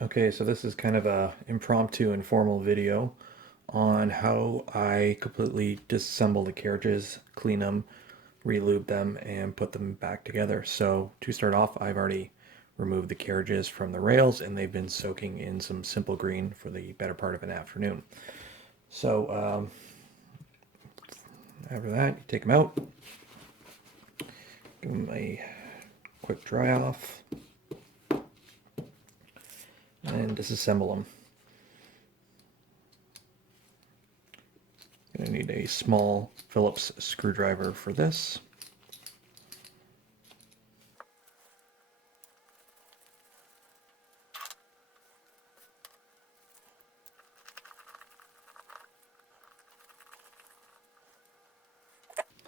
Okay, so this is kind of a impromptu, informal video on how I completely disassemble the carriages, clean them, re-lube them, and put them back together. So to start off, I've already removed the carriages from the rails, and they've been soaking in some simple green for the better part of an afternoon. So after that, you take them out, give them a quick dry off, and disassemble them. Going to need a small Phillips screwdriver for this.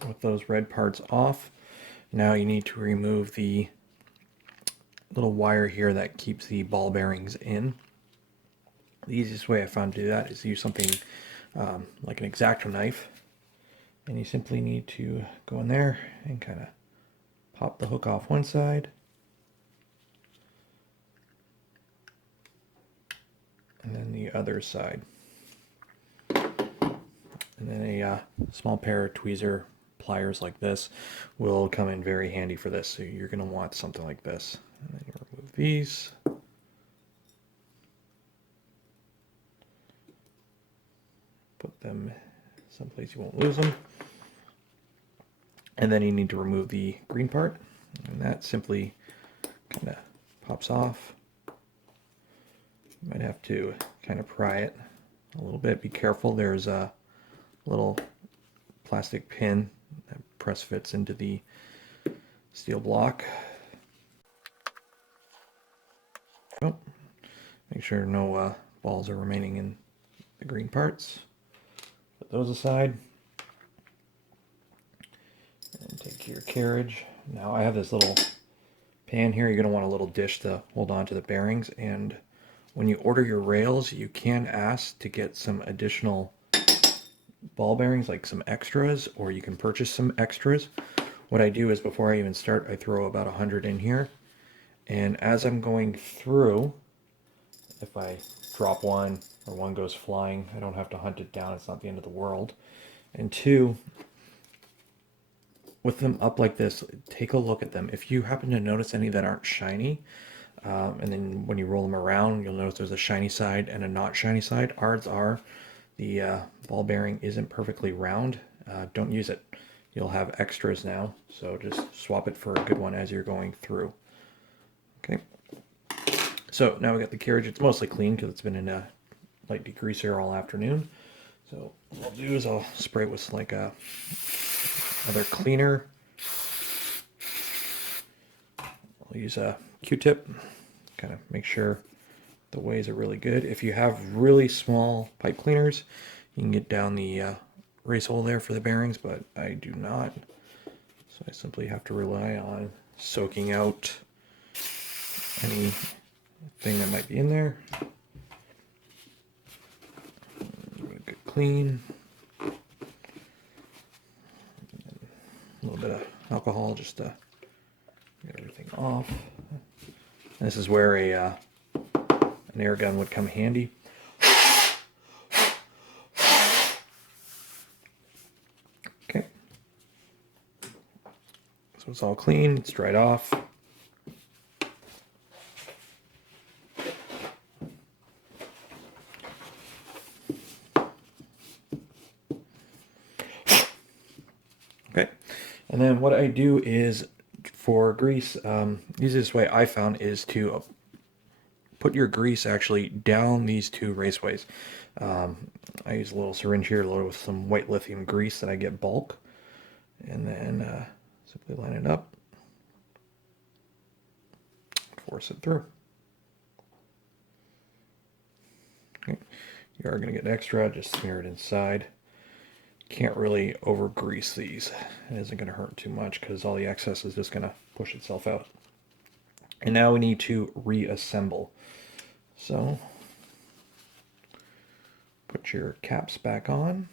With those red parts off, now you need to remove the little wire here that keeps the ball bearings in. The easiest way I found to do that is to use something like an X-Acto knife, and you simply need to go in there and kind of pop the hook off one side and then the other side, and then a small pair of tweezer pliers like this will come in very handy for this. So you're going to want something like this, and then you remove these. Put them someplace you won't lose them. And then you need to remove the green part, and that simply kind of pops off. You might have to kind of pry it a little bit. Be careful, there's a little plastic pin that press fits into the steel block. Oh, make sure no balls are remaining in the green parts. Put those aside. And take your carriage. Now I have this little pan here. You're going to want a little dish to hold on to the bearings, and when you order your rails, you can ask to get some additional ball bearings, like some extras, or you can purchase some extras. What I do is before I even start, I throw about 100 in here, and as I'm going through, if I drop one or one goes flying, I don't have to hunt it down. It's not the end of the world. And two, with them up like this, take a look at them. If you happen to notice any that aren't shiny, and then when you roll them around, you'll notice there's a shiny side and a not shiny side. Odds are the ball bearing isn't perfectly round. Don't use it. You'll have extras now, so just swap it for a good one as you're going through. Okay. So now we got the carriage. It's mostly clean because it's been in a light degreaser all afternoon. So what I'll do is I'll spray it with like another cleaner. I'll use a Q-tip, kind of make sure the ways are really good. If you have really small pipe cleaners, you can get down the race hole there for the bearings, but I do not. So I simply have to rely on soaking out anything that might be in there. Good clean. A little bit of alcohol just to get everything off. And this is where an air gun would come handy. Okay. So it's all clean, it's dried off. Okay. And then what I do is, for grease, the easiest way I found is to put your grease actually down these two raceways. I use a little syringe here loaded with some white lithium grease that I get bulk, and then simply line it up, force it through. Okay. You are going to get extra, just smear it inside. Can't really over grease these. It isn't going to hurt too much because all the excess is just going to push itself out. And now we need to reassemble. So put your caps back on.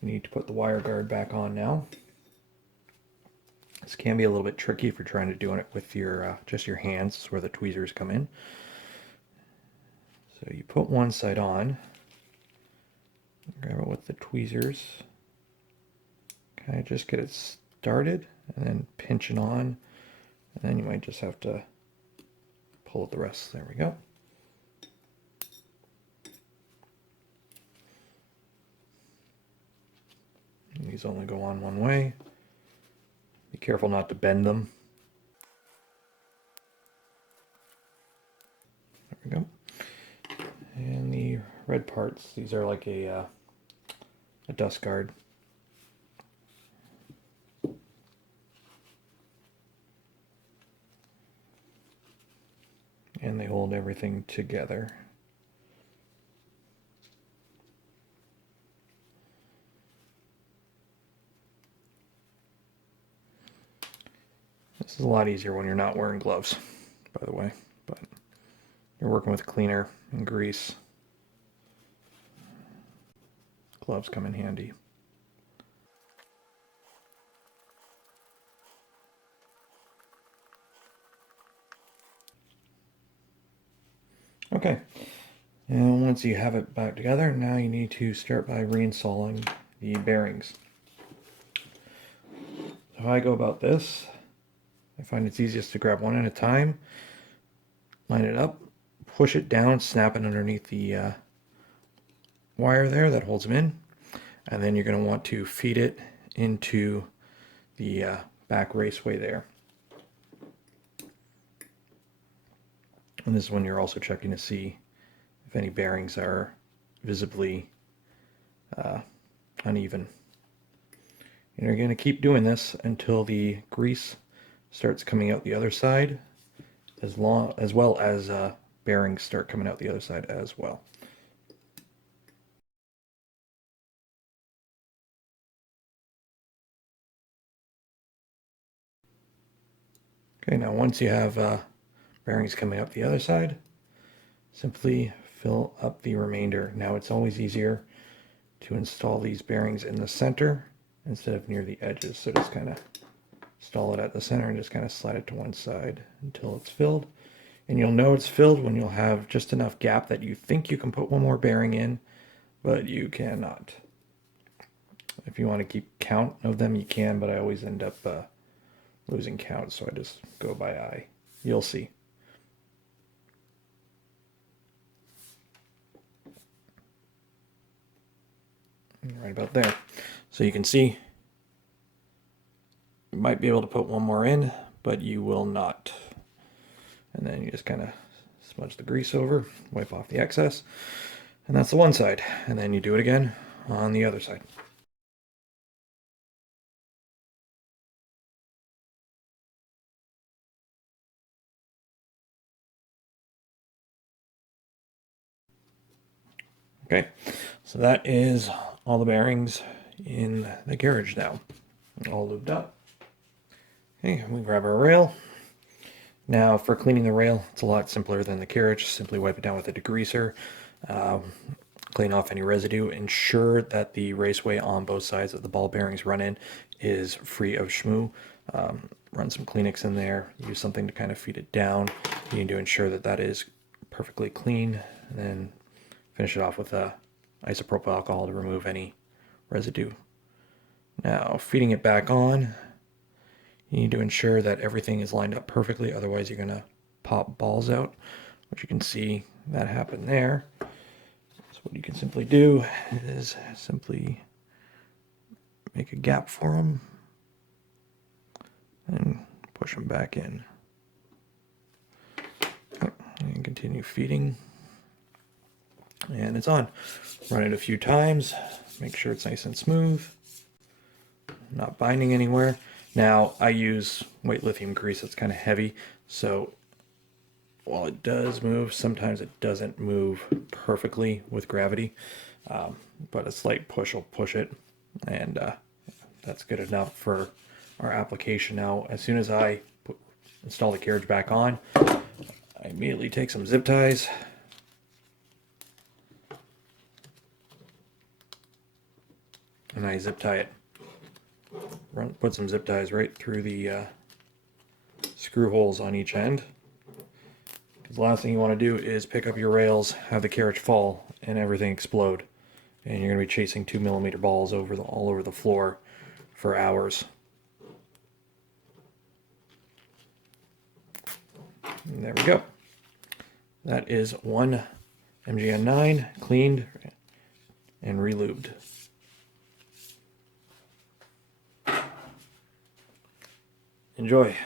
You need to put the wire guard back on now. This can be a little bit tricky if you're trying to do it with your just your hands. This is where the tweezers come in. So you put one side on, grab it with the tweezers, kind of just get it started, and then pinch it on, and then you might just have to pull it the rest. There we go. And these only go on one way. Be careful not to bend them. There we go. And the red parts, these are like a dust guard. And they hold everything together. This is a lot easier when you're not wearing gloves, by the way, but you're working with cleaner and grease. Gloves come in handy. Okay, and once you have it back together, now you need to start by reinstalling the bearings. So how I go about this, I find it's easiest to grab one at a time, line it up, push it down, snap it underneath the wire there that holds them in, and then you're going to want to feed it into the back raceway there. And this is when you're also checking to see if any bearings are visibly uneven. And you're going to keep doing this until the grease starts coming out the other side, as well as bearings start coming out the other side as well. Okay, now once you have bearings coming up the other side, simply fill up the remainder. Now it's always easier to install these bearings in the center instead of near the edges. So just kind of install it at the center and just kind of slide it to one side until it's filled. And you'll know it's filled when you'll have just enough gap that you think you can put one more bearing in, but you cannot. If you want to keep count of them, you can, but I always end up losing count, so I just go by eye. You'll see. Right about there. So you can see you might be able to put one more in, but you will not. And then you just kind of smudge the grease over, wipe off the excess, and that's the one side. And then you do it again on the other side. Okay, so that is all the bearings in the carriage now, all lubed up. Okay, we grab our rail. Now for cleaning the rail, it's a lot simpler than the carriage. Simply wipe it down with a degreaser, clean off any residue, ensure that the raceway on both sides that the ball bearings run in is free of schmoo. Run some Kleenex in there, use something to kind of feed it down. You need to ensure that that is perfectly clean, and then finish it off with isopropyl alcohol to remove any residue. Now, feeding it back on, you need to ensure that everything is lined up perfectly, otherwise you're going to pop balls out, which you can see that happen there. So what you can simply do is simply make a gap for them and push them back in. And continue feeding. And it's on. Run it a few times, make sure it's nice and smooth, not binding anywhere. Now I use white lithium grease that's kind of heavy, so while it does move, sometimes it doesn't move perfectly with gravity, but a slight push will push it, and that's good enough for our application. Now as soon as I install the carriage back on, I immediately take some zip ties, and I zip tie it put some zip ties right through the screw holes on each end. The last thing you want to do is pick up your rails, have the carriage fall, and everything explode. And you're going to be chasing 2mm balls all over the floor for hours. And there we go. That is one MGN 9 cleaned and re-lubed. Enjoy.